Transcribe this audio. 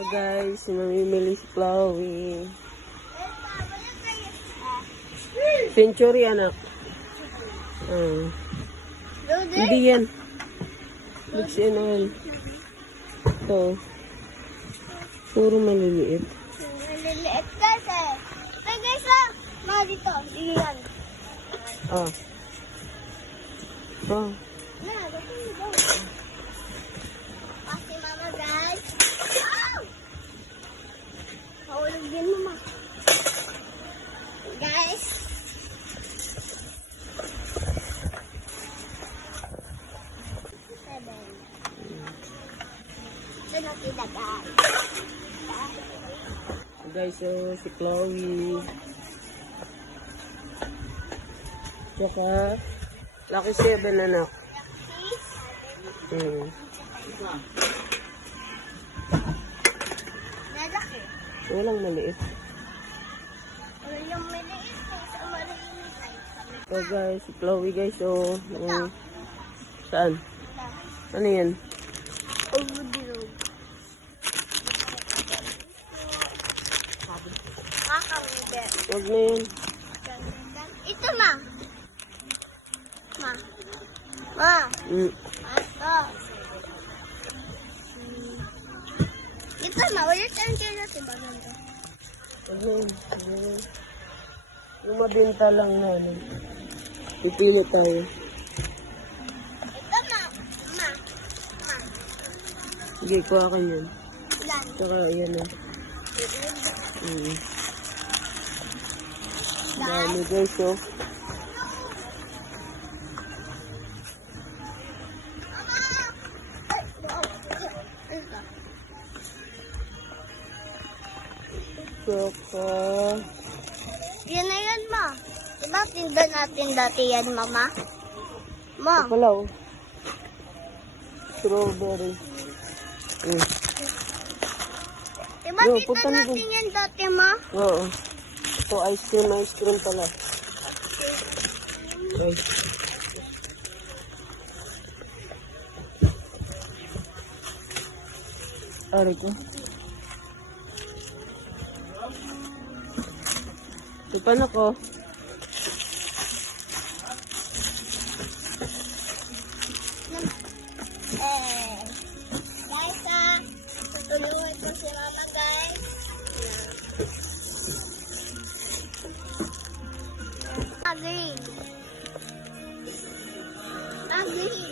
So guys, mamimili si Chloe. Century anak. Hindi yan. Mix and all. Ito. Puro maliliit. Maliliit kasi. Hey guys, mga dito. Sige yan. Ah. Ah. Na, dito mo. Kasi mama guys. Ow! Mahulog din mama. Guys. Sunod kita guys. Guys, so si Chloe. Saka, Lucky 7 anak. Lalaki. Walang maliit. Walang maliit. Sa maliit ay. So guys, si Chloe guys, so saan? Ano yan? Overload. Kakawin. Huwag na yan. Ito ma. Ma. Ma. Ito. Ito ma. Wala siyang kaya diba nandun? Yung mabenta lang na ano. Pipili tayo. Ito ma. Ma. Ma. Sige, kuha ka yan. Ilan? Saka yan na. Dami guys, so. Saka. Yan na yan ma. Diba tinda natin dati yan mama? Ma. Ito pala oh. Strawberry. Diba Yo, tinda punta na natin yan dati ma? Oo. Ito ice cream pala. Ay. Aray ko. Ipan ako. Guys tutulungan ko si mama guys. Agree. Agree.